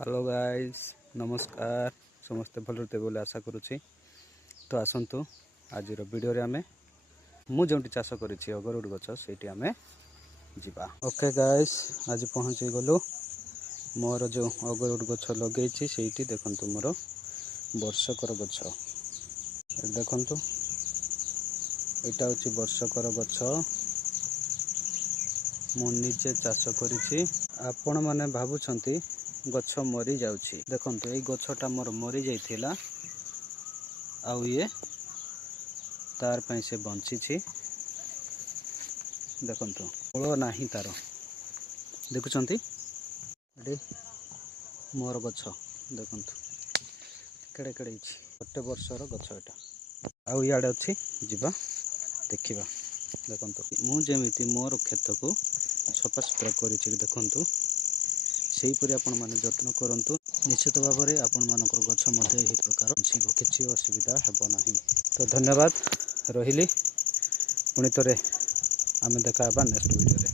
Hello guys नमस्कार समस्ते भल थे बोले आशा करुँची। तो आसतु आज वीडियो रे आमे मु जो चाष कर अगरुड गछ से आम जा। ओके गाइस आज पहुँची गलु मोर जो अगरुड गछ लगे से देखु मोर वर्षकर गछ देखु यहाँ हूँ वर्षकर गछ मु निजे चाष करिछि। आपण माने भाबुछंती गछ मरी जाउछि देखु ये गछटा मोर मरी जाइथिला आउ ये तार पई से बंची देखु मूल नाही तार देखुंत मोर गछ देखु केड़े केड़े गोटे वर्षर गछ एटा आउ इे अच्छी जीवा देखा देखु मुझे मोर क्षेत्र को सफासुतरा कर देखु सेहीपरि आपण मैंने जत्न करूँ निश्चित भाव में आपण मानकर गछ यही प्रकार किसी असुविधा हेब ना। तो धन्यवाद रही पुणी थे आम देखा नेक्स्ट वीडियो रे।